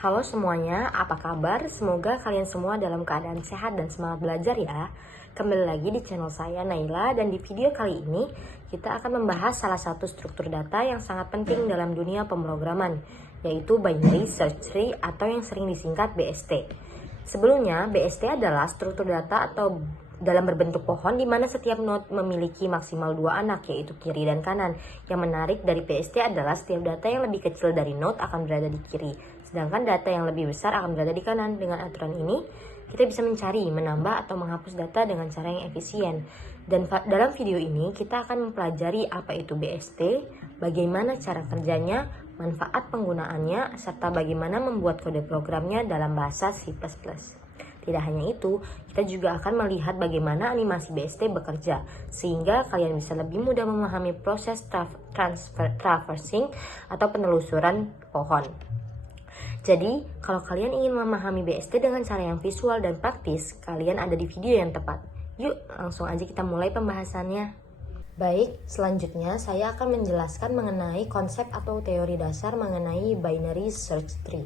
Halo semuanya, apa kabar? Semoga kalian semua dalam keadaan sehat dan semangat belajar ya. Kembali lagi di channel saya Naila, dan di video kali ini kita akan membahas salah satu struktur data yang sangat penting dalam dunia pemrograman, yaitu Binary Search Tree atau yang sering disingkat BST. Sebelumnya, BST adalah struktur data atau dalam berbentuk pohon di mana setiap node memiliki maksimal 2 anak, yaitu kiri dan kanan. Yang menarik dari BST adalah setiap data yang lebih kecil dari node akan berada di kiri, sedangkan data yang lebih besar akan berada di kanan. Dengan aturan ini, kita bisa mencari, menambah, atau menghapus data dengan cara yang efisien. Dan dalam video ini, kita akan mempelajari apa itu BST, bagaimana cara kerjanya, manfaat penggunaannya, serta bagaimana membuat kode programnya dalam bahasa C++. Tidak hanya itu, kita juga akan melihat bagaimana animasi BST bekerja, sehingga kalian bisa lebih mudah memahami proses traversing atau penelusuran pohon. Jadi, kalau kalian ingin memahami BST dengan cara yang visual dan praktis, kalian ada di video yang tepat. Yuk, langsung aja kita mulai pembahasannya. Baik, selanjutnya saya akan menjelaskan mengenai konsep atau teori dasar mengenai binary search tree.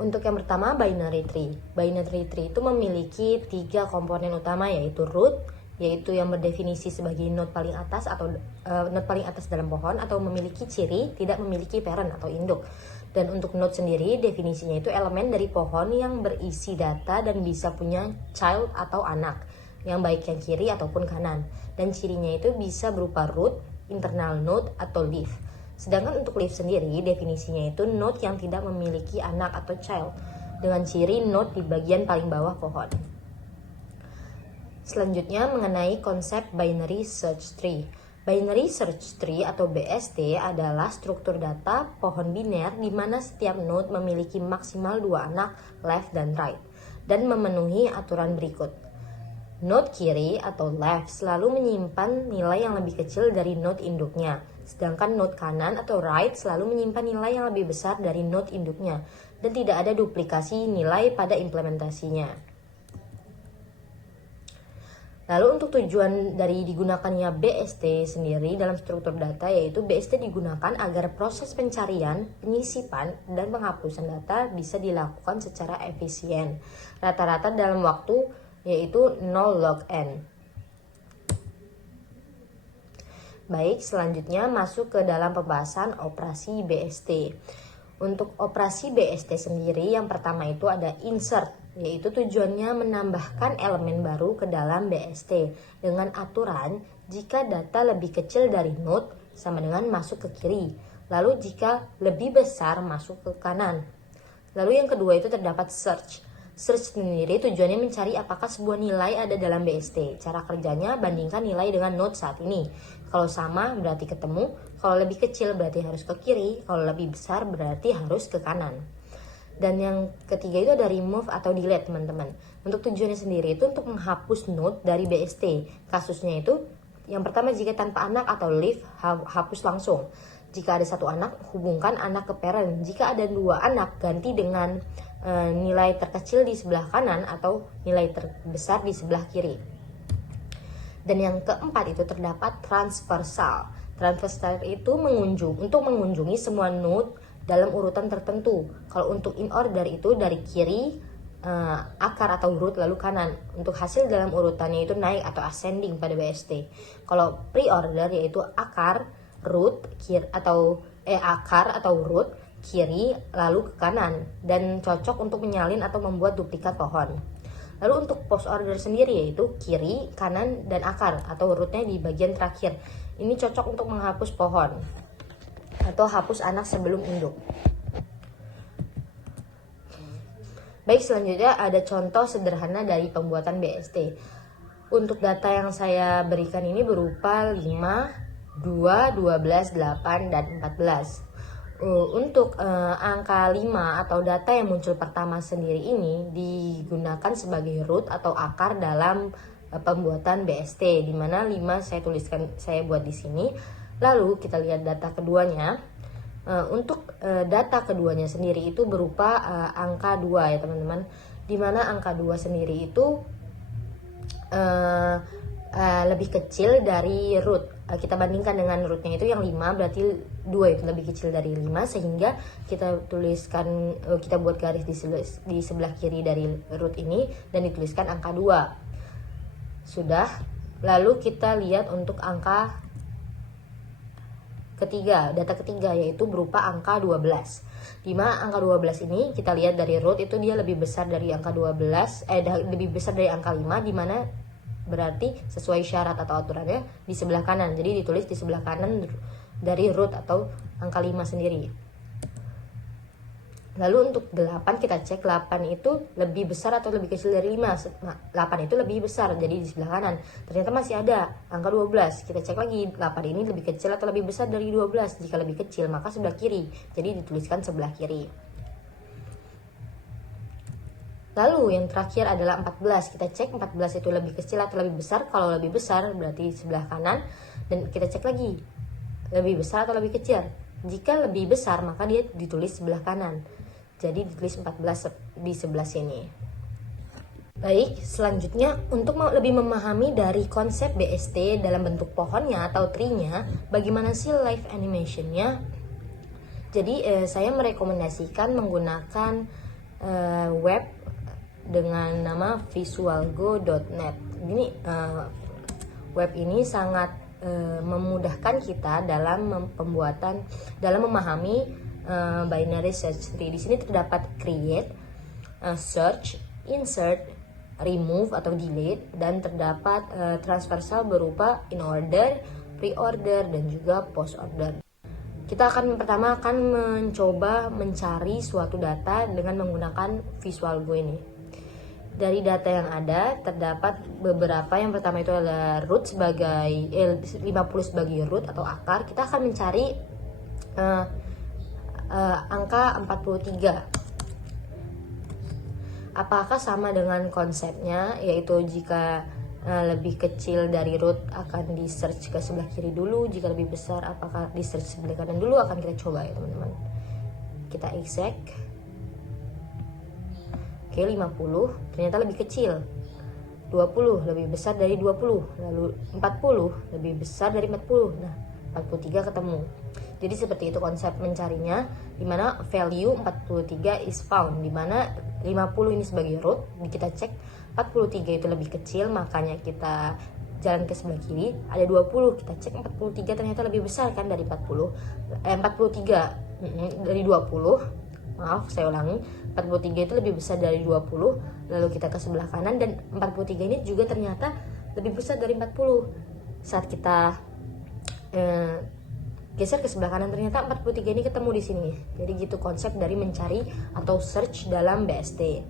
Untuk yang pertama, binary tree. Binary tree itu memiliki 3 komponen utama, yaitu root, yaitu yang berdefinisi sebagai node paling atas atau node paling atas dalam pohon, atau memiliki ciri tidak memiliki parent atau induk. Dan untuk node sendiri, definisinya itu elemen dari pohon yang berisi data dan bisa punya child atau anak, yang baik yang kiri ataupun kanan. Dan cirinya itu bisa berupa root, internal node, atau leaf. Sedangkan untuk leaf sendiri, definisinya itu node yang tidak memiliki anak atau child, dengan ciri node di bagian paling bawah pohon. Selanjutnya mengenai konsep binary search tree. Binary search tree atau BST adalah struktur data pohon biner di mana setiap node memiliki maksimal 2 anak left dan right, dan memenuhi aturan berikut. Node kiri atau left selalu menyimpan nilai yang lebih kecil dari node induknya, sedangkan node kanan atau right selalu menyimpan nilai yang lebih besar dari node induknya, dan tidak ada duplikasi nilai pada implementasinya. Lalu untuk tujuan dari digunakannya BST sendiri dalam struktur data, yaitu BST digunakan agar proses pencarian, penyisipan, dan penghapusan data bisa dilakukan secara efisien, rata-rata dalam waktu yaitu 0 log n. Baik, selanjutnya masuk ke dalam pembahasan operasi BST. Untuk operasi BST sendiri, yang pertama itu ada insert, yaitu tujuannya menambahkan elemen baru ke dalam BST dengan aturan jika data lebih kecil dari node sama dengan masuk ke kiri, lalu jika lebih besar masuk ke kanan. Lalu yang kedua itu terdapat search. Search sendiri tujuannya mencari apakah sebuah nilai ada dalam BST. Cara kerjanya bandingkan nilai dengan node saat ini. Kalau sama berarti ketemu, kalau lebih kecil berarti harus ke kiri, kalau lebih besar berarti harus ke kanan. Dan yang ketiga itu ada remove atau delete, teman-teman. Untuk tujuannya sendiri itu untuk menghapus node dari BST. Kasusnya itu yang pertama, jika tanpa anak atau leaf, hapus langsung. Jika ada 1 anak, hubungkan anak ke parent. Jika ada 2 anak, ganti dengan nilai terkecil di sebelah kanan atau nilai terbesar di sebelah kiri. Dan yang keempat itu terdapat transversal. Transversal itu untuk mengunjungi semua node dalam urutan tertentu. Kalau untuk in order itu dari kiri, akar atau root, lalu kanan. Untuk hasil dalam urutannya itu naik atau ascending pada BST. Kalau pre-order yaitu akar, root, akar atau root, kiri lalu ke kanan, dan cocok untuk menyalin atau membuat duplikat pohon. Lalu untuk post order sendiri yaitu kiri, kanan, dan akar atau rootnya di bagian terakhir. Ini cocok untuk menghapus pohon atau hapus anak sebelum induk. Baik, selanjutnya ada contoh sederhana dari pembuatan BST. Untuk data yang saya berikan ini berupa 5, 2, 12, 8, dan 14. Untuk angka 5 atau data yang muncul pertama sendiri ini digunakan sebagai root atau akar dalam pembuatan BST, di mana 5 saya buat di sini. Lalu kita lihat data keduanya. Untuk data keduanya sendiri itu berupa angka 2 ya teman-teman, di mana angka 2 sendiri itu lebih kecil dari root. Kita bandingkan dengan rootnya itu yang 5, berarti 2 itu lebih kecil dari 5, sehingga kita tuliskan, kita buat garis di sebelah kiri dari root ini dan dituliskan angka 2. Sudah. Lalu kita lihat untuk angka ketiga, data ketiga, yaitu berupa angka 12. Dimana angka 12 ini kita lihat dari root itu dia lebih besar dari angka 12, lebih besar dari angka 5, dimana berarti sesuai syarat atau aturannya di sebelah kanan. Jadi ditulis di sebelah kanan dari root atau angka 5 sendiri. Lalu untuk 8 kita cek 8 itu lebih besar atau lebih kecil dari 5. 8 itu lebih besar, jadi di sebelah kanan. Ternyata masih ada angka 12. Kita cek lagi 8 ini lebih kecil atau lebih besar dari 12. Jika lebih kecil maka sebelah kiri. Jadi dituliskan sebelah kiri. Lalu yang terakhir adalah 14. Kita cek 14 itu lebih kecil atau lebih besar. Kalau lebih besar berarti sebelah kanan. Dan kita cek lagi lebih besar atau lebih kecil. Jika lebih besar maka dia ditulis sebelah kanan. Jadi ditulis 14 di sebelah sini. Baik, selanjutnya untuk lebih memahami dari konsep BST dalam bentuk pohonnya atau tree-nya, bagaimana sih live animation-nya? Jadi saya merekomendasikan menggunakan web dengan nama visualgo.net. Ini web ini sangat memudahkan kita dalam memahami binary search tree. Di sini terdapat create, search, insert, remove atau delete, dan terdapat transversal berupa in order, pre-order, dan juga post order. Kita pertama akan mencoba mencari suatu data dengan menggunakan VisualGo ini. Dari data yang ada terdapat beberapa. Yang pertama itu adalah root sebagai 50 sebagai root atau akar. Kita akan mencari angka 43. Apakah sama dengan konsepnya, yaitu jika lebih kecil dari root akan di search ke sebelah kiri dulu, jika lebih besar apakah di search sebelah kanan dulu? Akan kita coba ya teman-teman. Kita exact. Oke, 50 ternyata lebih kecil. 20 lebih besar dari 20. Lalu 40 lebih besar dari 40. Nah, 43 ketemu. Jadi seperti itu konsep mencarinya, dimana value 43 is found, dimana 50 ini sebagai root. Kita cek 43 itu lebih kecil, makanya kita jalan ke sebelah kiri. Ada 20, kita cek 43 ternyata lebih besar kan dari 43 dari 20. Maaf, saya ulangi, 43 itu lebih besar dari 20. Lalu kita ke sebelah kanan dan 43 ini juga ternyata lebih besar dari 40. Saat kita geser ke sebelah kanan ternyata 43 ini ketemu di sini. Jadi gitu konsep dari mencari atau search dalam BST.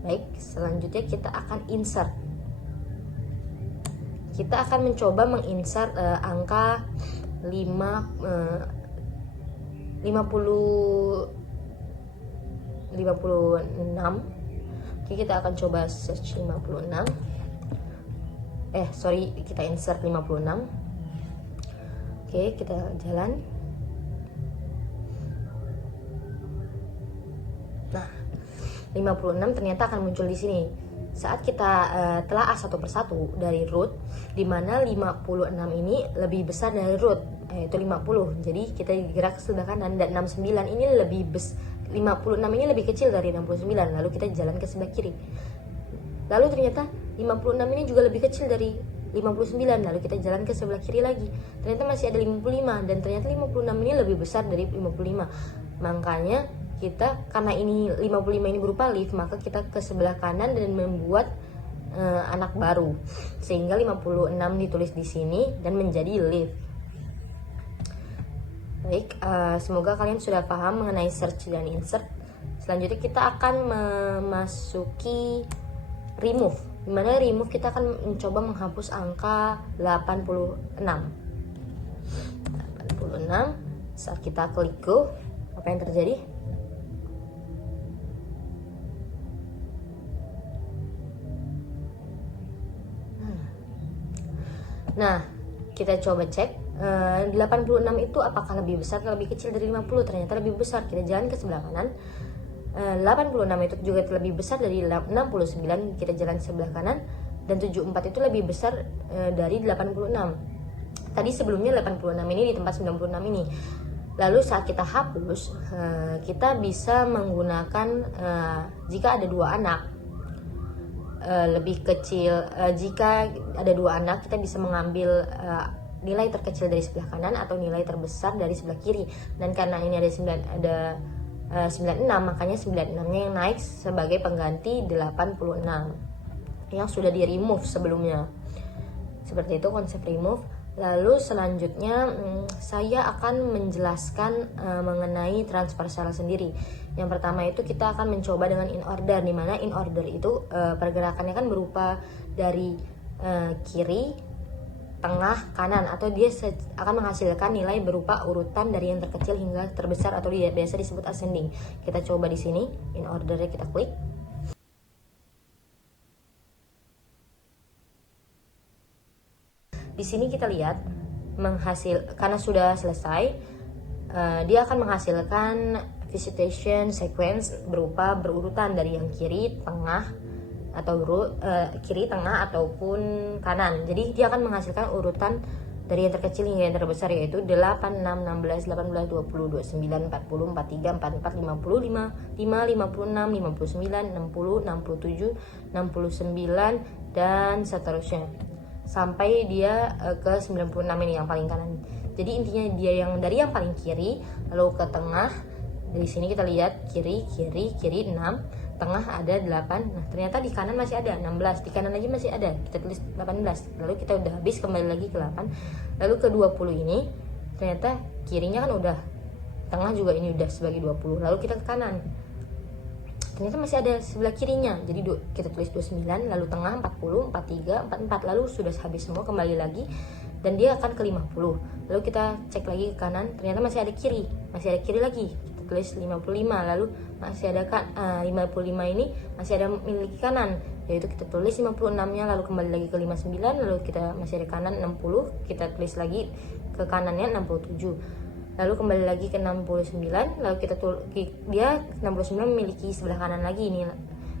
Baik, selanjutnya kita akan insert. Kita akan mencoba menginsert angka 56. Oke, kita akan coba search 56. Kita insert 56. Oke, kita jalan. Nah, 56 ternyata akan muncul di sini. Saat kita telaah satu persatu dari root, di mana 56 ini lebih besar dari root, yaitu 50. Jadi kita gerak ke sebelah kanan, dan 69 ini 56 ini lebih kecil dari 69. Lalu kita jalan ke sebelah kiri. Lalu ternyata 56 ini juga lebih kecil dari 59. Lalu kita jalan ke sebelah kiri lagi. Ternyata masih ada 55, dan ternyata 56 ini lebih besar dari 55. Makanya kita, karena ini 55 ini berupa leaf, maka kita ke sebelah kanan dan membuat anak baru, sehingga 56 ditulis di sini dan menjadi leaf. Baik, semoga kalian sudah paham mengenai search dan insert. Selanjutnya kita akan memasuki remove, dimana remove kita akan mencoba menghapus angka 86. Saat kita klik go, apa yang terjadi? Nah, kita coba cek 86 itu apakah lebih besar atau lebih kecil dari 50. Ternyata lebih besar. Kita jalan ke sebelah kanan. 86 itu juga lebih besar dari 69. Kita jalan sebelah kanan, dan 74 itu lebih besar dari 86. Tadi sebelumnya 86 ini di tempat 96 ini. Lalu saat kita hapus, kita bisa menggunakan jika ada dua anak lebih kecil, jika ada dua anak kita bisa mengambil nilai terkecil dari sebelah kanan atau nilai terbesar dari sebelah kiri. Dan karena ini ada 96, makanya 96-nya yang naik sebagai pengganti 86 yang sudah di remove sebelumnya. Seperti itu konsep remove. Lalu selanjutnya saya akan menjelaskan mengenai transfer sel sendiri. Yang pertama itu kita akan mencoba dengan in order, di mana in order itu pergerakannya kan berupa dari kiri, tengah, kanan, atau dia akan menghasilkan nilai berupa urutan dari yang terkecil hingga terbesar atau biasa disebut ascending. Kita coba di sini in ordernya, kita klik. Di sini kita lihat karena sudah selesai, dia akan menghasilkan visitation sequence berupa berurutan dari yang kiri, tengah, atau kiri, tengah, ataupun kanan. Jadi dia akan menghasilkan urutan dari yang terkecil hingga yang terbesar, yaitu 8, 6, 16, 18, 20, 29, 40, 43, 44, 55, 5, 56, 59, 60, 67, 69, dan seterusnya sampai dia ke 96 ini yang paling kanan. Jadi intinya dia yang dari yang paling kiri lalu ke tengah. Dari sini kita lihat kiri 6, tengah ada 8. Nah, ternyata di kanan masih ada 16, di kanan lagi masih ada. Kita tulis 18. Lalu kita udah habis, kembali lagi ke 8. Lalu ke 20 ini ternyata kirinya kan udah, tengah juga ini udah sebagai 20. Lalu kita ke kanan, ternyata masih ada sebelah kirinya, jadi kita tulis 29, lalu tengah 40, 43, 44, lalu sudah habis semua, kembali lagi dan dia akan ke 50. Lalu kita cek lagi ke kanan, ternyata masih ada kiri lagi, kita tulis 55, lalu masih ada 55 ini masih ada memiliki kanan, yaitu kita tulis 56-nya, lalu kembali lagi ke 59, lalu kita masih ada kanan 60, kita tulis lagi ke kanannya 67. Lalu kembali lagi ke 69, lalu dia 69 memiliki sebelah kanan lagi ini.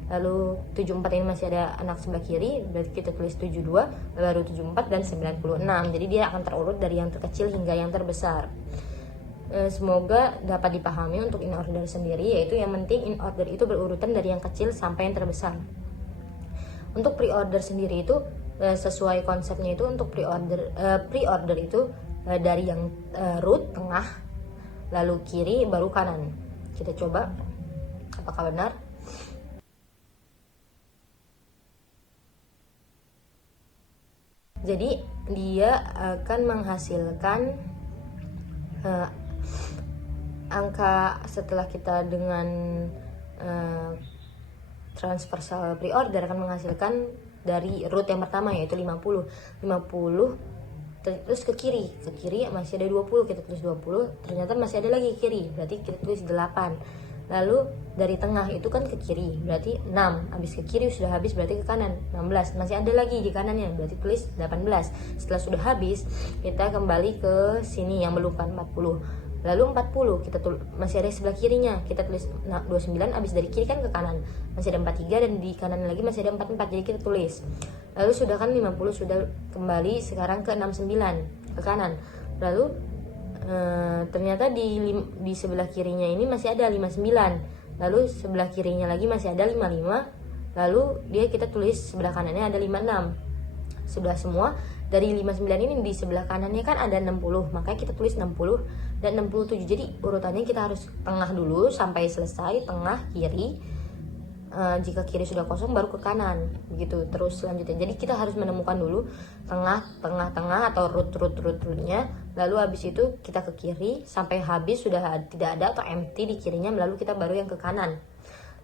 Lalu 74 ini masih ada anak sebelah kiri, berarti kita tulis 72, baru 74 dan 96. Jadi dia akan terurut dari yang terkecil hingga yang terbesar. Semoga dapat dipahami untuk in order sendiri, yaitu yang penting in order itu berurutan dari yang kecil sampai yang terbesar. Untuk pre-order sendiri itu sesuai konsepnya itu, untuk pre-order itu dari yang root, tengah, lalu kiri, baru kanan. Kita coba apakah benar. Jadi dia akan menghasilkan angka setelah kita dengan transversal pre-order akan menghasilkan dari root yang pertama, yaitu 50, terus ke kiri masih ada 20, kita tulis 20, ternyata masih ada lagi kiri, berarti kita tulis 8. Lalu dari tengah itu kan ke kiri, berarti 6, habis ke kiri sudah habis, berarti ke kanan 16, masih ada lagi di kanannya, berarti tulis 18. Setelah sudah habis, kita kembali ke sini yang belum kan 40. Lalu 40 kita masih ada sebelah kirinya, kita tulis 29, habis dari kiri kan ke kanan masih ada 43, dan di kanan lagi masih ada 44, jadi kita tulis. Lalu sudah kan 50, sudah kembali sekarang ke 69 ke kanan. Lalu ternyata di sebelah kirinya ini masih ada 59, lalu sebelah kirinya lagi masih ada 55, lalu kita tulis sebelah kanannya ada 56. Sudah semua. Dari 59 ini di sebelah kanannya kan ada 60, makanya kita tulis 60 dan 67. Jadi urutannya kita harus tengah dulu sampai selesai, tengah, kiri. Jika kiri sudah kosong baru ke kanan, begitu terus selanjutnya. Jadi kita harus menemukan dulu tengah atau root-nya, lalu habis itu kita ke kiri sampai habis sudah tidak ada atau empty di kirinya, lalu kita baru yang ke kanan.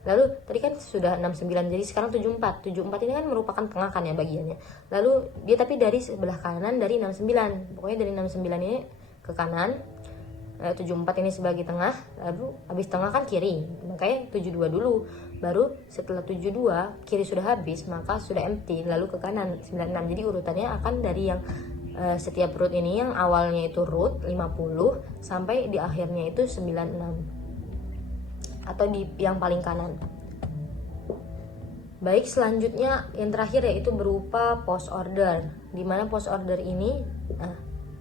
Lalu tadi kan sudah 69, jadi sekarang 74 ini kan merupakan tengah kan ya bagiannya. Lalu dia tapi dari sebelah kanan dari 69, pokoknya dari 69 ini ke kanan, 74 ini sebagai tengah, lalu habis tengah kan kiri, makanya 72 dulu, baru setelah 72 kiri sudah habis maka sudah empty, lalu ke kanan 96. Jadi urutannya akan dari yang setiap root ini yang awalnya itu root 50 sampai di akhirnya itu 96 atau di yang paling kanan. Baik, selanjutnya yang terakhir yaitu berupa post order, di mana post order ini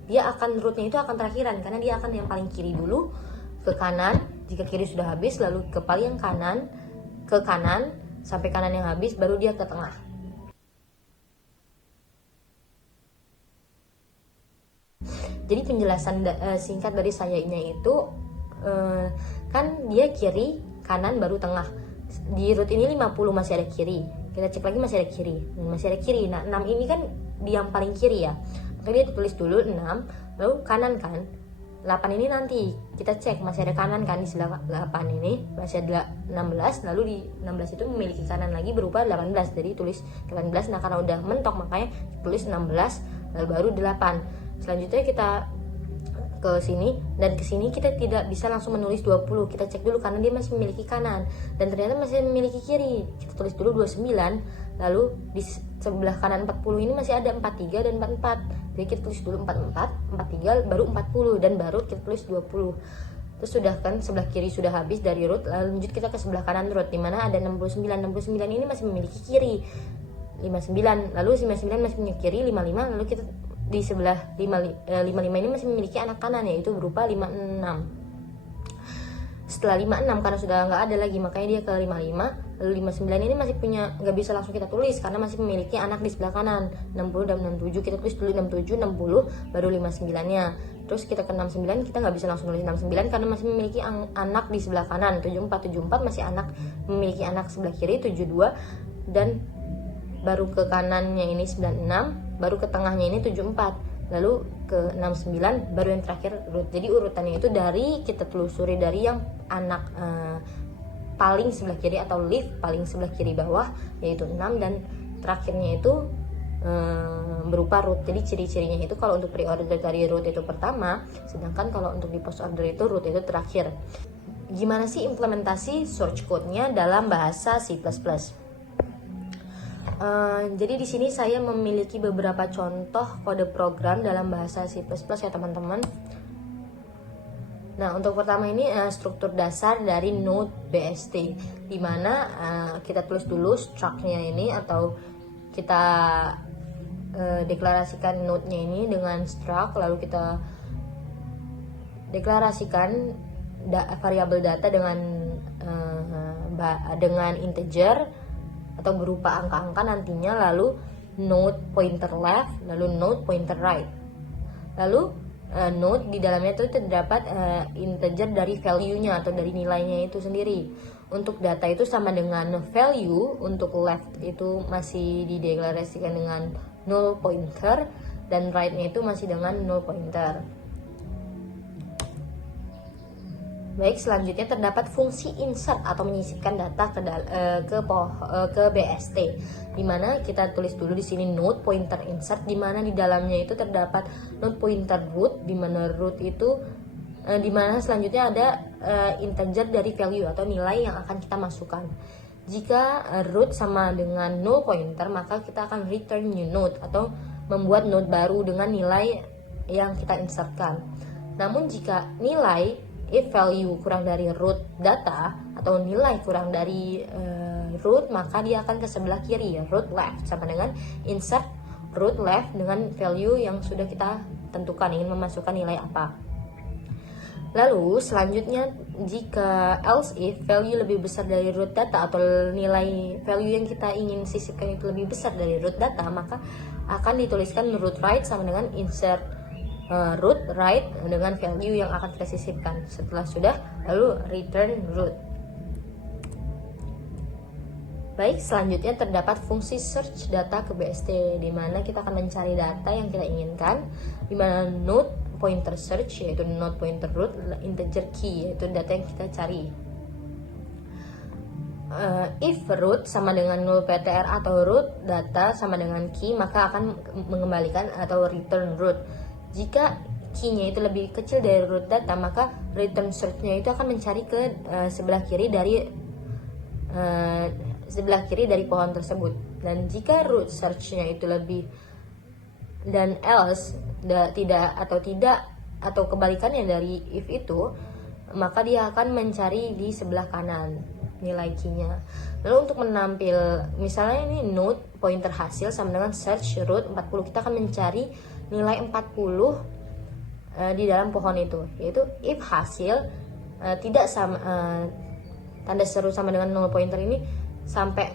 dia akan rootnya itu akan terakhiran, karena dia akan yang paling kiri dulu ke kanan. Jika kiri sudah habis, lalu ke paling kanan, ke kanan sampai kanan yang habis, baru dia ke tengah. Jadi penjelasan singkat dari saya ini itu kan dia kiri, kanan, baru tengah. Di root ini 50 masih ada kiri, kita cek lagi masih ada kiri, masih ada kiri. Nah 6 ini kan di yang paling kiri ya, maka dia ditulis dulu 6, lalu kanan kan 8 ini nanti kita cek masih ada kanan kan, di sebelah 8 ini masih ada 16, lalu di 16 itu memiliki kanan lagi berupa 18, jadi tulis 18. Nah karena udah mentok makanya tulis 16 lalu baru 8. Selanjutnya kita ke sini, dan ke sini kita tidak bisa langsung menulis 20, kita cek dulu karena dia masih memiliki kanan dan ternyata masih memiliki kiri. Kita tulis dulu 29, lalu di sebelah kanan 40 ini masih ada 43 dan 44, jadi kita tulis dulu 44, 43 baru 40 dan baru kita tulis 20. Terus sudah kan sebelah kiri sudah habis dari root, lalu lanjut kita ke sebelah kanan root di mana ada 69. 69 ini masih memiliki kiri 59, lalu 59 masih punya kiri 55, lalu kita di sebelah 55 ini masih memiliki anak kanan yaitu berupa 56. Setelah 56 karena sudah nggak ada lagi makanya dia ke 55, lalu 59 ini masih punya, nggak bisa langsung kita tulis karena masih memiliki anak di sebelah kanan 60 dan 67, kita tulis dulu 67, 60 baru 59 nya. Terus kita ke 69, kita nggak bisa langsung tulis 69 karena masih memiliki anak di sebelah kanan 74, 74 masih memiliki anak sebelah kiri 72, dan baru ke kanannya ini 96, baru ke tengahnya ini 74, lalu ke 69 baru yang terakhir root. Jadi urutannya itu dari kita telusuri dari yang anak paling sebelah kiri atau leaf paling sebelah kiri bawah yaitu 6, dan terakhirnya itu berupa root. Jadi ciri-cirinya itu kalau untuk pre-order dari root itu pertama, sedangkan kalau untuk di post order itu root itu terakhir. Gimana sih implementasi source code-nya dalam bahasa C++? Jadi di sini saya memiliki beberapa contoh kode program dalam bahasa C++ ya teman-teman. Nah untuk pertama ini struktur dasar dari node BST, dimana kita tulis dulu struct-nya ini, atau kita deklarasikan node-nya ini dengan struct, lalu kita deklarasikan variabel data dengan integer atau berupa angka-angka nantinya, lalu node pointer left, lalu node pointer right. Lalu node di dalamnya itu terdapat integer dari value-nya atau dari nilainya itu sendiri. Untuk data itu sama dengan value, untuk left itu masih dideklarasikan dengan null pointer, dan right-nya itu masih dengan null pointer. Baik, selanjutnya terdapat fungsi insert atau menyisipkan data ke BST, dimana kita tulis dulu di sini node pointer insert, dimana di dalamnya itu terdapat node pointer root, dimana root itu dimana selanjutnya ada integer dari value atau nilai yang akan kita masukkan. Jika root sama dengan null pointer, maka kita akan return new node atau membuat node baru dengan nilai yang kita insertkan. Namun jika nilai if value kurang dari root data atau nilai kurang dari root, maka dia akan ke sebelah kiri, root left, sama dengan insert root left dengan value yang sudah kita tentukan ingin memasukkan nilai apa. Lalu selanjutnya jika else if value lebih besar dari root data atau nilai value yang kita ingin sisipkan itu lebih besar dari root data, maka akan dituliskan root right sama dengan insert root right dengan value yang akan kita sisipkan. Setelah sudah, lalu return root. Baik, selanjutnya terdapat fungsi search data ke BST, di mana kita akan mencari data yang kita inginkan, di mana node pointer search yaitu node pointer root, integer key yaitu data yang kita cari. If root sama dengan null ptr atau root data sama dengan key, maka akan mengembalikan atau return root. Jika key-nya itu lebih kecil dari root data, maka return search-nya itu akan mencari ke sebelah kiri dari pohon tersebut. Dan jika root search-nya itu lebih dan else tidak atau kebalikannya dari if itu, maka dia akan mencari di sebelah kanan nilai key-nya. Lalu untuk menampil misalnya ini node pointer hasil sama dengan search root 40, kita akan mencari nilai 40 di dalam pohon itu, yaitu if hasil tidak sama tanda seru sama dengan null pointer ini sampai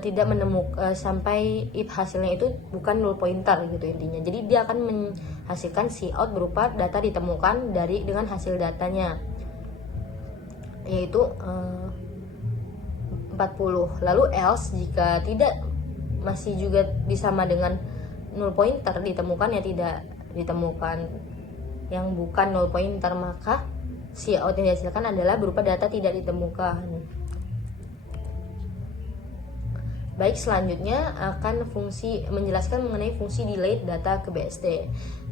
tidak menemukan sampai if hasilnya itu bukan null pointer gitu intinya. Jadi dia akan menghasilkan cout berupa data ditemukan dengan hasil datanya, yaitu 40. Lalu else jika tidak masih juga disama dengan null pointer ditemukan tidak ditemukan yang bukan null pointer, maka cout yang dihasilkan adalah berupa data tidak ditemukan. Baik, selanjutnya akan menjelaskan mengenai fungsi delayed data ke BST,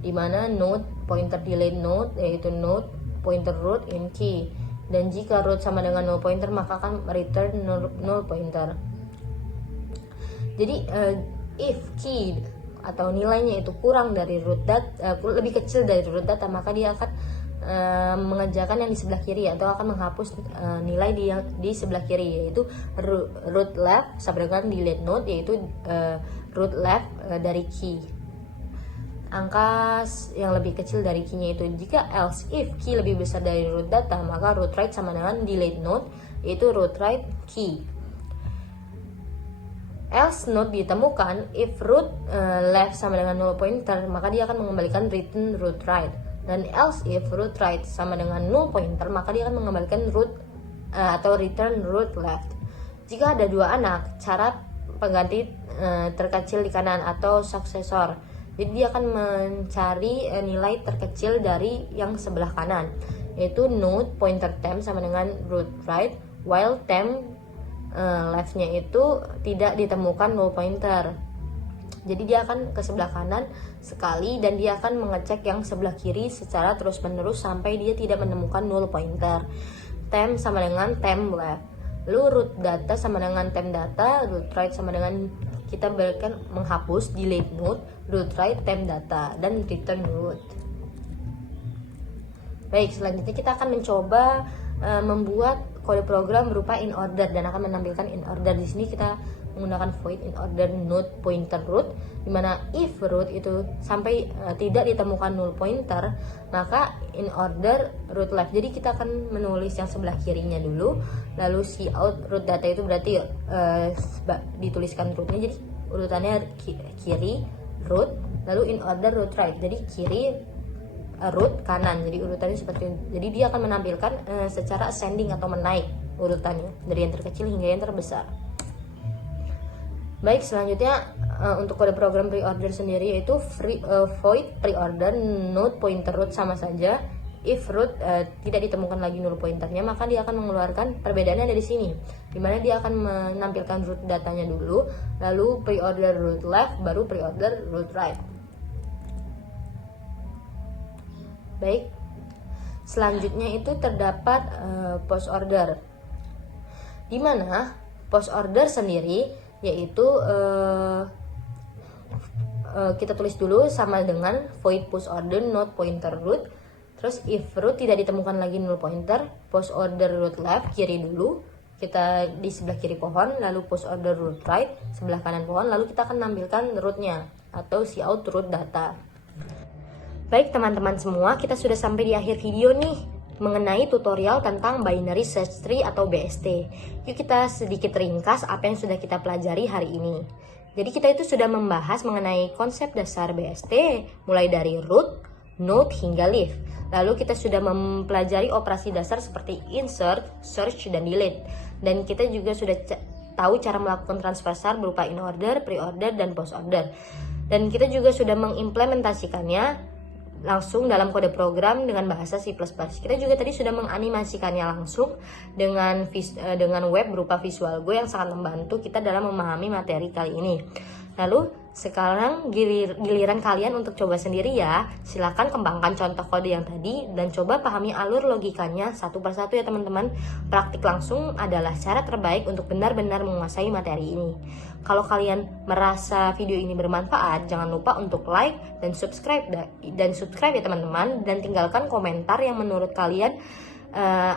di mana node pointer delayed node yaitu node pointer root in key, dan jika root sama dengan null pointer maka akan return null pointer. Jadi if key atau nilainya itu kurang dari root data, lebih kecil dari root data, maka dia akan mengerjakan yang di sebelah kiri atau akan menghapus nilai di sebelah kiri, yaitu root left sama dengan delete node, yaitu root left dari key, angka yang lebih kecil dari key-nya itu. Jika else if key lebih besar dari root data, maka root right sama dengan delete node, yaitu root right key. Else node ditemukan if root left sama dengan null pointer, maka dia akan mengembalikan return root right. Dan else if root right sama dengan null pointer, maka dia akan mengembalikan root atau return root left. Jika ada dua anak, cara pengganti terkecil di kanan atau suksesor. Jadi dia akan mencari nilai terkecil dari yang sebelah kanan, yaitu node pointer temp sama dengan root right, while temp leftnya itu tidak ditemukan null pointer. Jadi dia akan ke sebelah kanan sekali dan dia akan mengecek yang sebelah kiri secara terus menerus sampai dia tidak menemukan null pointer. Temp sama dengan temp left. Lalu root data sama dengan temp data, root right sama dengan kita berikan menghapus delete node, root right temp data, dan return root. Baik, selanjutnya kita akan mencoba membuat kode program berupa in order dan akan menampilkan in order. Di sini kita menggunakan void in order node pointer root, dimana if root itu sampai tidak ditemukan null pointer, maka in order root left. Jadi kita akan menulis yang sebelah kirinya dulu, lalu cout root data itu berarti dituliskan rootnya, jadi urutannya kiri root, lalu in order root right, jadi kiri root kanan, jadi urutannya seperti ini. Jadi dia akan menampilkan secara ascending atau menaik urutannya dari yang terkecil hingga yang terbesar. Baik, selanjutnya untuk kode program preorder sendiri yaitu void preorder node pointer root sama saja. If root tidak ditemukan lagi null pointernya, maka dia akan mengeluarkan perbedaannya dari sini, dimana dia akan menampilkan root datanya dulu, lalu preorder root left, baru preorder root right. Baik, selanjutnya itu terdapat post order, di mana post order sendiri yaitu kita tulis dulu sama dengan void post order node pointer root, terus if root tidak ditemukan lagi null pointer, post order root left kiri dulu, kita di sebelah kiri pohon, lalu post order root right sebelah kanan pohon, lalu kita akan menampilkan rootnya atau cout root data. Baik teman-teman semua, kita sudah sampai di akhir video nih mengenai tutorial tentang binary search tree atau BST. Yuk kita sedikit ringkas apa yang sudah kita pelajari hari ini. Jadi kita itu sudah membahas mengenai konsep dasar BST mulai dari root, node hingga leaf. Lalu kita sudah mempelajari operasi dasar seperti insert, search, dan delete. Dan kita juga sudah tahu cara melakukan transversal berupa in order, pre-order, dan post order. Dan kita juga sudah mengimplementasikannya langsung dalam kode program dengan bahasa C++. Kita juga tadi sudah menganimasikannya langsung dengan web berupa Visual Go yang sangat membantu kita dalam memahami materi kali ini. Lalu sekarang giliran kalian untuk coba sendiri ya. Silakan kembangkan contoh kode yang tadi dan coba pahami alur logikanya satu persatu ya teman-teman. Praktik langsung adalah cara terbaik untuk benar-benar menguasai materi ini. Kalau kalian merasa video ini bermanfaat, jangan lupa untuk like dan subscribe ya teman-teman, dan tinggalkan komentar yang menurut kalian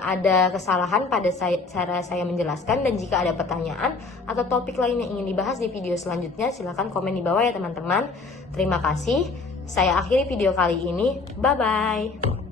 ada kesalahan pada cara saya menjelaskan, dan jika ada pertanyaan atau topik lain yang ingin dibahas di video selanjutnya, silahkan komen di bawah ya teman-teman. Terima kasih, Saya akhiri video kali ini. Bye-bye.